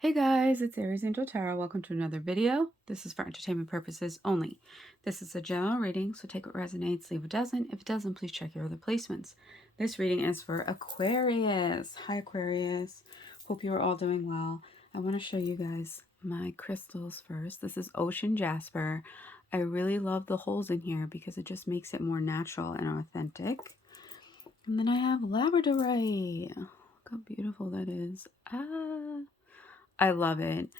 Hey guys, it's Aries Angel Tarot. Welcome to another video. This is for entertainment purposes only. This is a general reading, so take what resonates, leave what doesn't. If it doesn't, please check your other placements. This reading is for Aquarius. Hi Aquarius. Hope you are all doing well. I want to show you guys my crystals first. This is Ocean Jasper. I really love the holes in here because it just makes it more natural and authentic. And then I have Labradorite. Look how beautiful that is. I love it.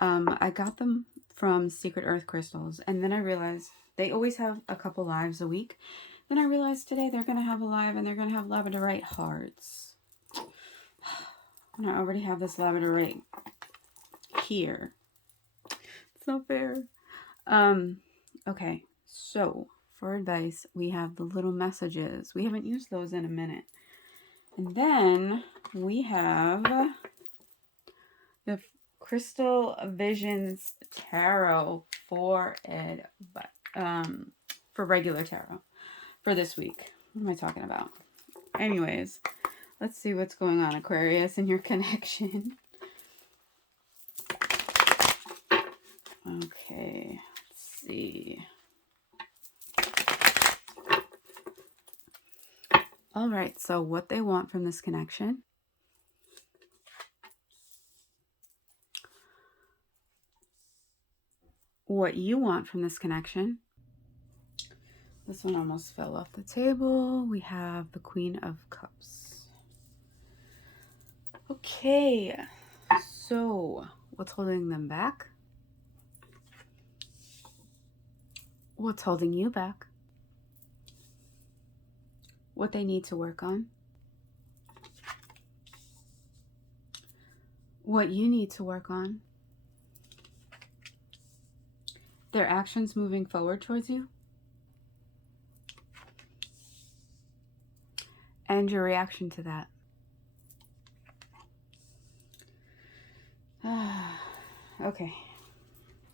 I got them from Secret Earth Crystals, and then I realized they always have a couple lives a week. Then I realized today they're going to have a live, and they're going to have Labradorite hearts. And I already have this Labradorite here. It's not fair. Okay, so for advice, we have the little messages. We haven't used those in a minute. And then we have the Crystal Visions Tarot for regular tarot for this week. What am I talking about? Anyways, let's see what's going on, Aquarius, and your connection. Okay, let's see. All right, so what they want from this connection. What you want from this connection. This one almost fell off the table. We have the Queen of Cups. Okay, so what's holding them back? What's holding you back? What they need to work on? What you need to work on? Their actions moving forward towards you? And your reaction to that. Okay.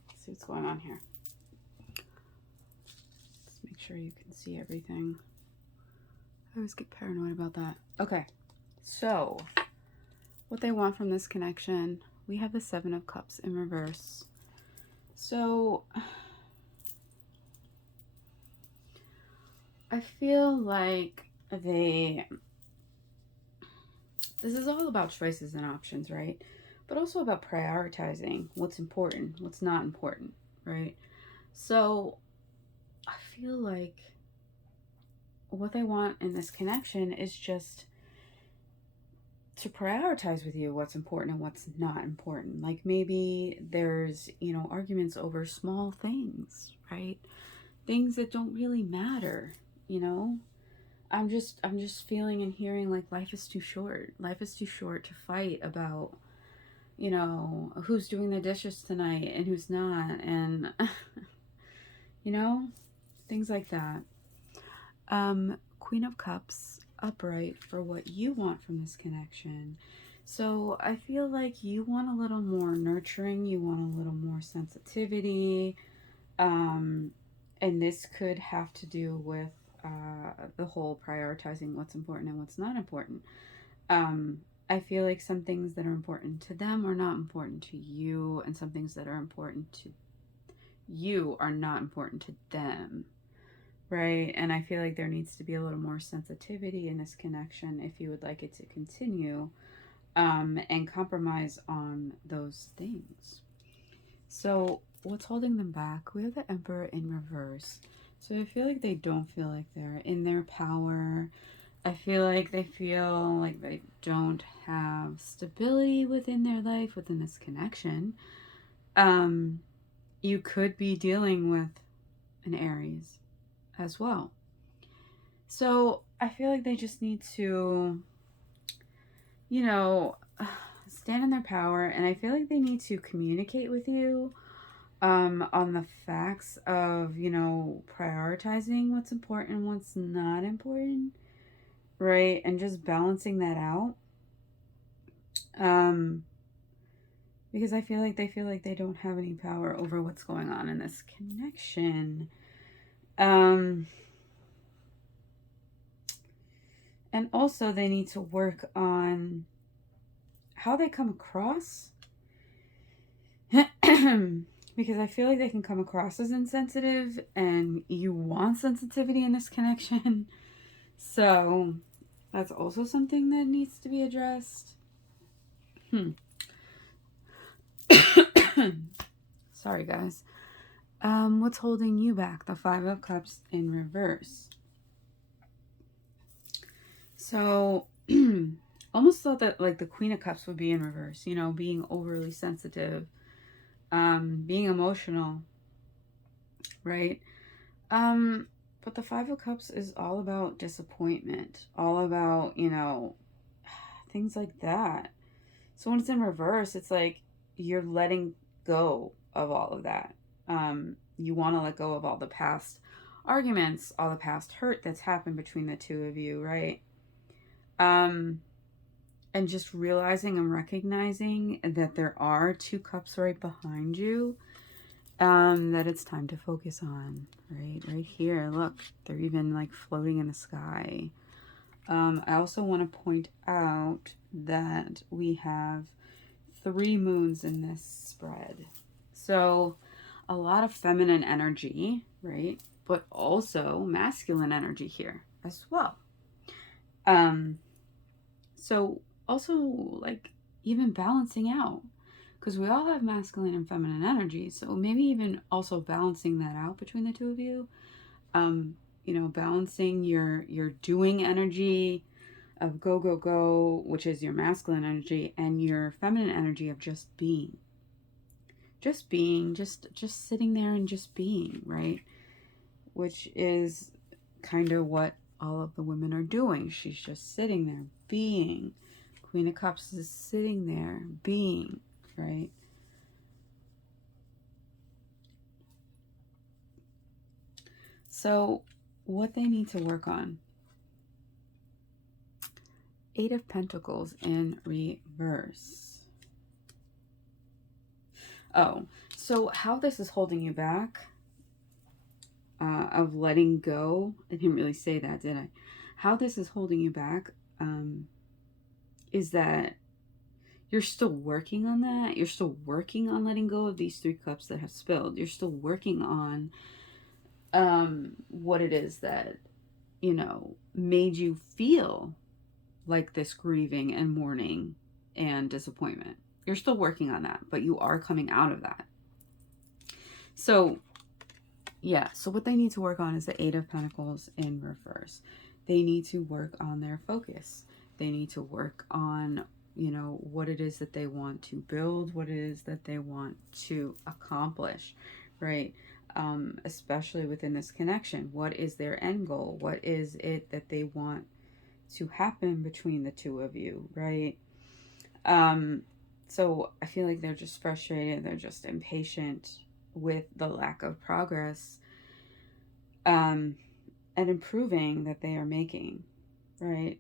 Let's see what's going on here. Let's make sure you can see everything. I always get paranoid about that. Okay. So, what they want from this connection. We have the Seven of Cups in reverse. So, I feel like this is all about choices and options, right? But also about prioritizing what's important, what's not important, right? So I feel like what they want in this connection is just to prioritize with you what's important and what's not important. Like maybe there's, arguments over small things, right? Things that don't really matter, I'm just feeling and hearing like life is too short. Life is too short to fight about, who's doing the dishes tonight and who's not, and things like that. Queen of Cups upright for what you want from this connection. So I feel like you want a little more nurturing, you want a little more sensitivity, and this could have to do with the whole prioritizing what's important and what's not important. I feel like some things that are important to them are not important to you, and some things that are important to you are not important to them, right? And I feel like there needs to be a little more sensitivity in this connection if you would like it to continue, and compromise on those things. So what's holding them back? We have the Emperor in reverse. So I feel like they don't feel like they're in their power. I feel like they feel like they don't have stability within their life, within this connection. You could be dealing with an Aries as well. So I feel like they just need to, stand in their power. And I feel like they need to communicate with you on the facts of, prioritizing what's important and what's not important, right? And just balancing that out. Because I feel like they don't have any power over what's going on in this connection. And also they need to work on how they come across Because I feel like they can come across as insensitive, and you want sensitivity in this connection. So that's also something that needs to be addressed. Sorry, guys. What's holding you back? The Five of Cups in reverse. So, almost thought that like the Queen of Cups would be in reverse, you know, being overly sensitive, being emotional, right? But the Five of Cups is all about disappointment, all about, you know, things like that. So when it's in reverse, it's like you're letting go of all of that. You want to let go of all the past arguments, all the past hurt that's happened between the two of you, right? And just realizing and recognizing that there are two cups right behind you, that it's time to focus on, right here. Look, they're even like floating in the sky. I also want to point out that we have 3 moons in this spread. So a lot of feminine energy, right? But also masculine energy here as well. So also like even balancing out, because we all have masculine and feminine energy. So maybe even also balancing that out between the two of you. You know, balancing your doing energy of go, go, go, which is your masculine energy, and your feminine energy of just being. Just being, just sitting there and just being, right? Which is kind of what all of the women are doing. She's just sitting there, being. Queen of Cups is sitting there, being, right? So what they need to work on. 8 of Pentacles in reverse. Oh, so how this is holding you back, of letting go. I didn't really say that, did I? How this is holding you back, is that you're still working on that. You're still working on letting go of these 3 cups that have spilled. You're still working on what it is that, you know, made you feel like this grieving and mourning and disappointment. You're still working on that, but you are coming out of that. So yeah, so what they need to work on is the 8 of Pentacles in reverse. They need to work on their focus. They need to work on, you know, what it is that they want to build, what it is that they want to accomplish, right? Especially within this connection. What is their end goal? What is it that they want to happen between the two of you, right? So I feel like they're just frustrated. They're just impatient with the lack of progress and improving that they are making, right?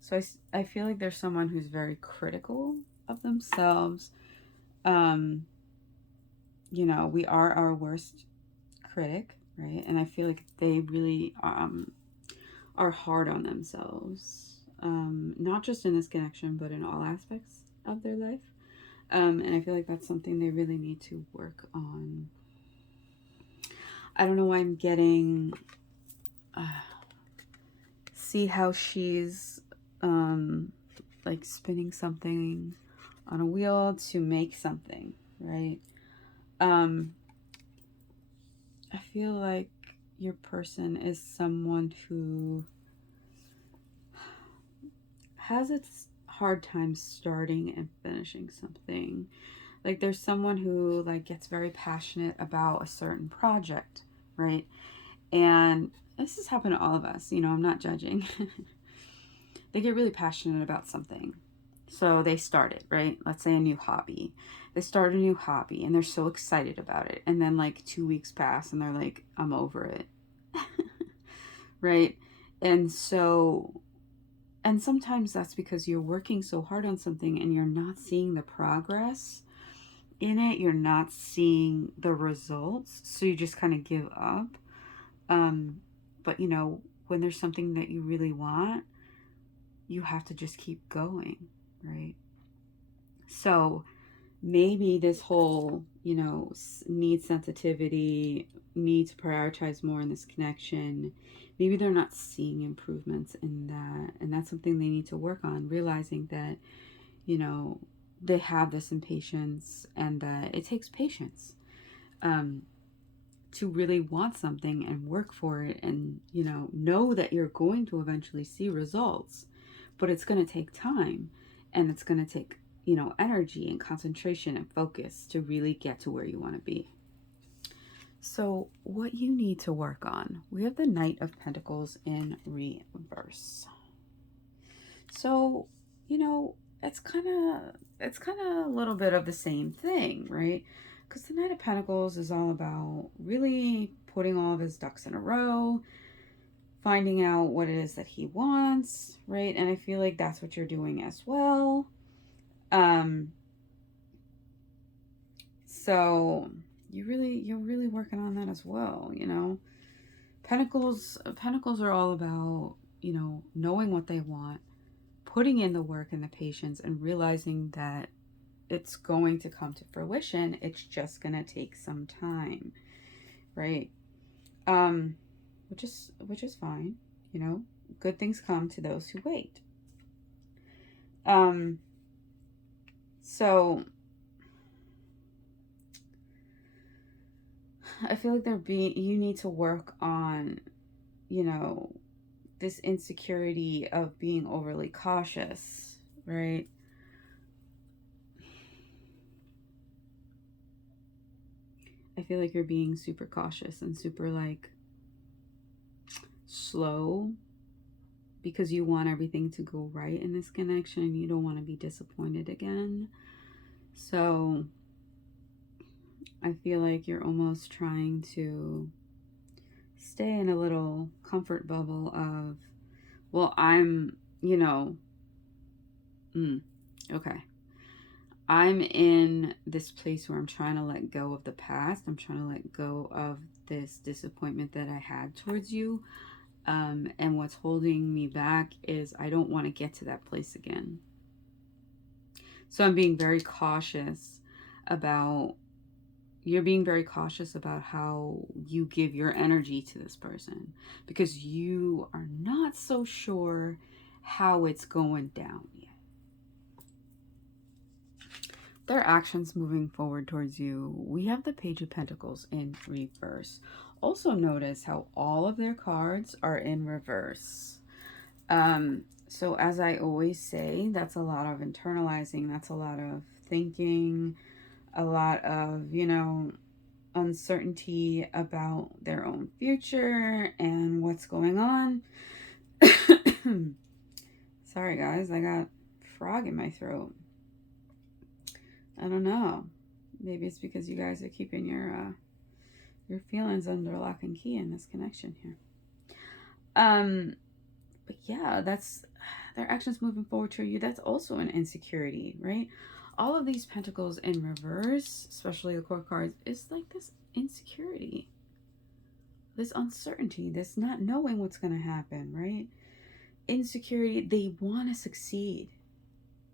So I feel like there's someone who's very critical of themselves. You know, we are our worst critic, right? And I feel like they really are hard on themselves, not just in this connection, but in all aspects of their life. And I feel like that's something they really need to work on. I don't know why I'm getting, see how she's like spinning something on a wheel to make something, right? I feel like your person is someone who has its hard time starting and finishing something. Like there's someone who like gets very passionate about a certain project, right? And this has happened to all of us, you know, I'm not judging. They get really passionate about something. So they start it, right? Let's say a new hobby. They start a new hobby and they're so excited about it. And then like 2 weeks pass and they're like, I'm over it. Right? And so, and sometimes that's because you're working so hard on something and you're not seeing the progress in it. You're not seeing the results. So you just kind of give up. But you know, when there's something that you really want, you have to just keep going, right? So maybe this whole, you know, need sensitivity, need to prioritize more in this connection, maybe they're not seeing improvements in that. And that's something they need to work on, realizing that, you know, they have this impatience and that it takes patience to really want something and work for it, and, you know that you're going to eventually see results, but it's going to take time, and it's going to take, energy and concentration and focus to really get to where you want to be. So what you need to work on, we have the Knight of Pentacles in reverse. So, it's kind of a little bit of the same thing, right? Because the Knight of Pentacles is all about really putting all of his ducks in a row, finding out what it is that he wants, right? And I feel like that's what you're doing as well. So you're really working on that as well, Pentacles are all about, knowing what they want, putting in the work and the patience, and realizing that it's going to come to fruition. It's just going to take some time, right? Which is fine, Good things come to those who wait. So I feel like you need to work on, this insecurity of being overly cautious, right? I feel like you're being super cautious and super slow because you want everything to go right in this connection and you don't want to be disappointed again. So I feel like you're almost trying to stay in a little comfort bubble of, well, I'm, okay. I'm in this place where I'm trying to let go of the past. I'm trying to let go of this disappointment that I had towards you. And what's holding me back is I don't want to get to that place again. So I'm being very cautious about, you're being very cautious about how you give your energy to this person because you are not so sure how it's going down yet. Their actions moving forward towards you, we have the Page of Pentacles in reverse. Also notice how all of their cards are in reverse. So as I always say, that's a lot of internalizing, that's a lot of thinking, a lot of, uncertainty about their own future and what's going on. Sorry guys, I got frog in my throat. I don't know. Maybe it's because you guys are keeping your feelings under lock and key in this connection here. But yeah, that's their actions moving forward to you. That's also an insecurity, right? All of these pentacles in reverse, especially the court cards, is like this insecurity, this uncertainty, this not knowing what's going to happen, right? Insecurity. They want to succeed.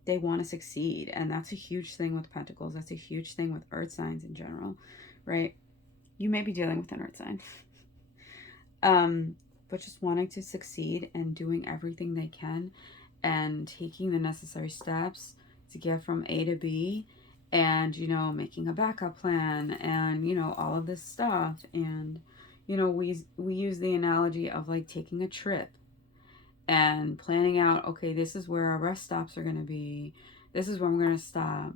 They want to succeed, and that's a huge thing with pentacles. That's a huge thing with earth signs in general, right? You may be dealing with an earth sign, but just wanting to succeed and doing everything they can and taking the necessary steps to get from A to B, and making a backup plan, and all of this stuff. And we use the analogy of like taking a trip and planning out, okay, this is where our rest stops are going to be. This is where I'm going to stop.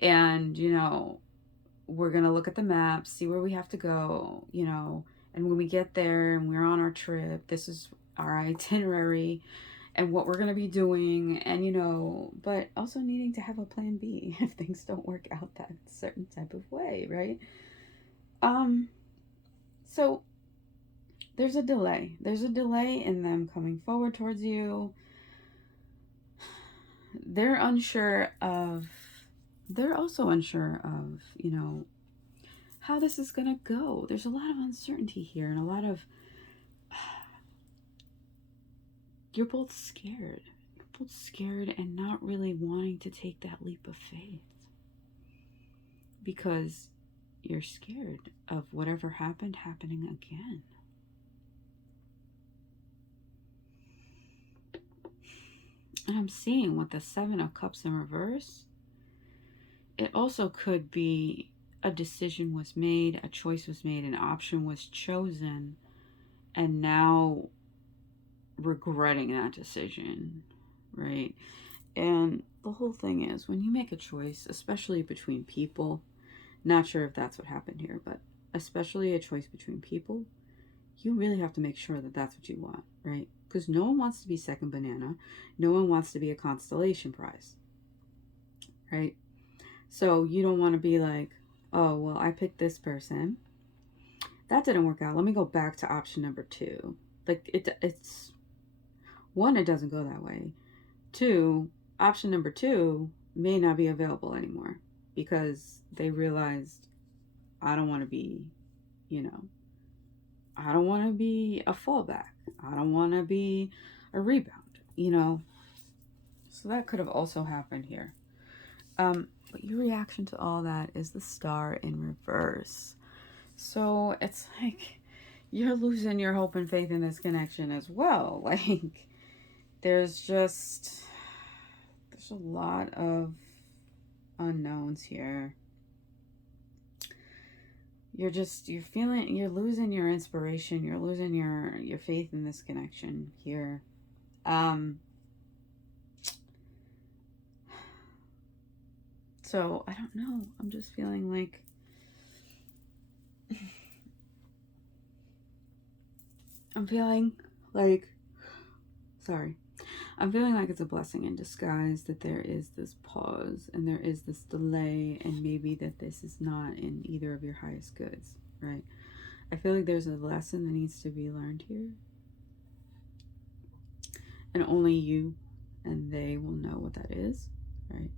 And, we're going to look at the map, see where we have to go, and when we get there and we're on our trip, this is our itinerary and what we're going to be doing. And, but also needing to have a plan B if things don't work out that certain type of way, right? So there's a delay. There's a delay in them coming forward towards you. They're also unsure of, how this is going to go. There's a lot of uncertainty here and a lot of, you're both scared. You're both scared and not really wanting to take that leap of faith because you're scared of whatever happened happening again. And I'm seeing with the Seven of Cups in reverse, it also could be a decision was made, a choice was made, an option was chosen, and now regretting that decision, right? And the whole thing is, when you make a choice, especially between people, not sure if that's what happened here, but especially a choice between people, you really have to make sure that that's what you want, right? Because no one wants to be second banana. No one wants to be a constellation prize, right? So you don't want to be like, oh, well, I picked this person. That didn't work out. Let me go back to option number 2. Like, it's... 1, it doesn't go that way. 2, option number 2 may not be available anymore because they realized, I don't want to be, I don't want to be a fallback. I don't want to be a rebound, So that could have also happened here. But your reaction to all that is the Star in reverse. So it's like you're losing your hope and faith in this connection as well. Like, there's a lot of unknowns here. You're losing your inspiration. You're losing your faith in this connection here. So I don't know. I'm just feeling like I'm feeling like it's a blessing in disguise that there is this pause and there is this delay, and maybe that this is not in either of your highest goods, right? I feel like there's a lesson that needs to be learned here, and only you and they will know what that is, right?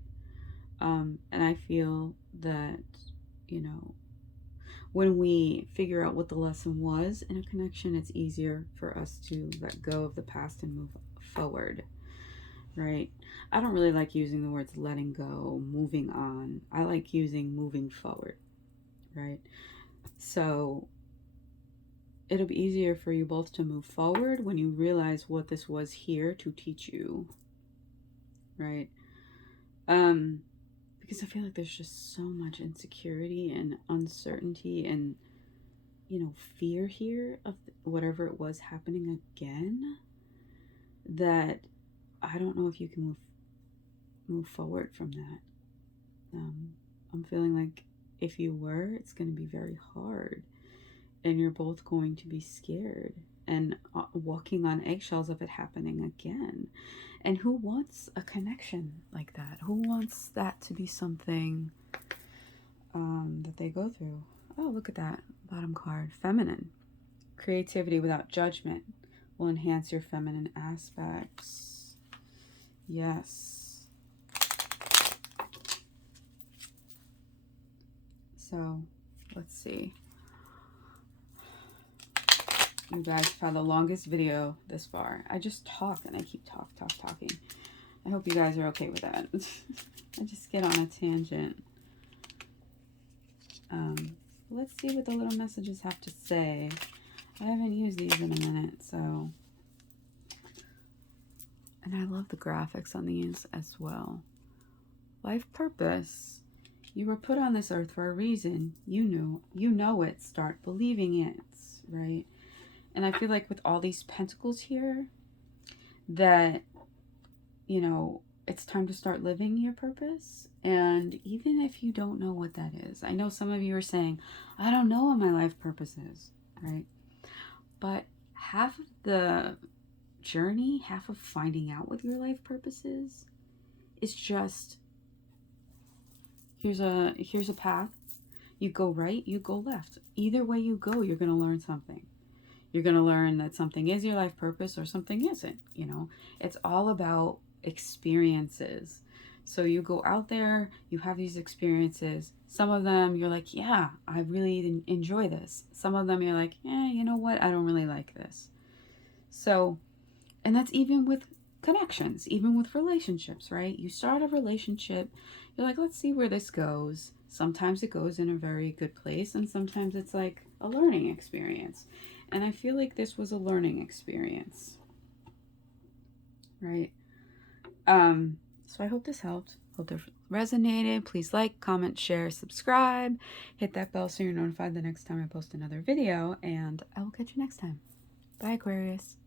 And I feel that, when we figure out what the lesson was in a connection, it's easier for us to let go of the past and move forward, right? I don't really like using the words letting go, moving on. I like using moving forward, right? So it'll be easier for you both to move forward when you realize what this was here to teach you, right? Because I feel like there's just so much insecurity and uncertainty and, fear here of whatever it was happening again, that I don't know if you can move forward from that. I'm feeling like if you were, it's going to be very hard, and you're both going to be scared and walking on eggshells of it happening again. And who wants a connection like that? Who wants that to be something that they go through? Oh, look at that bottom card. Feminine. Creativity without judgment will enhance your feminine aspects. Yes. So, let's see. You guys have had the longest video this far. I just talk and I keep talking. I hope you guys are okay with that. I just get on a tangent. Let's see what the little messages have to say. I haven't used these in a minute, so. And I love the graphics on these as well. Life purpose. You were put on this earth for a reason. You know it. Start believing it, right? And I feel like with all these pentacles here, that, it's time to start living your purpose. And even if you don't know what that is, I know some of you are saying, I don't know what my life purpose is, right? But half of the journey, half of finding out what your life purpose is just, here's a path. You go right, you go left. Either way you go, you're going to learn something. You're going to learn that something is your life purpose or something isn't, It's all about experiences. So you go out there, you have these experiences. Some of them you're like, yeah, I really enjoy this. Some of them you're like, you know what? I don't really like this. So, and that's even with connections, even with relationships, right? You start a relationship, you're like, let's see where this goes. Sometimes it goes in a very good place, and sometimes it's like a learning experience. And I feel like this was a learning experience, right? So I hope this helped. Hope it resonated. Please like, comment, share, subscribe. Hit that bell so you're notified the next time I post another video, and I will catch you next time. Bye, Aquarius.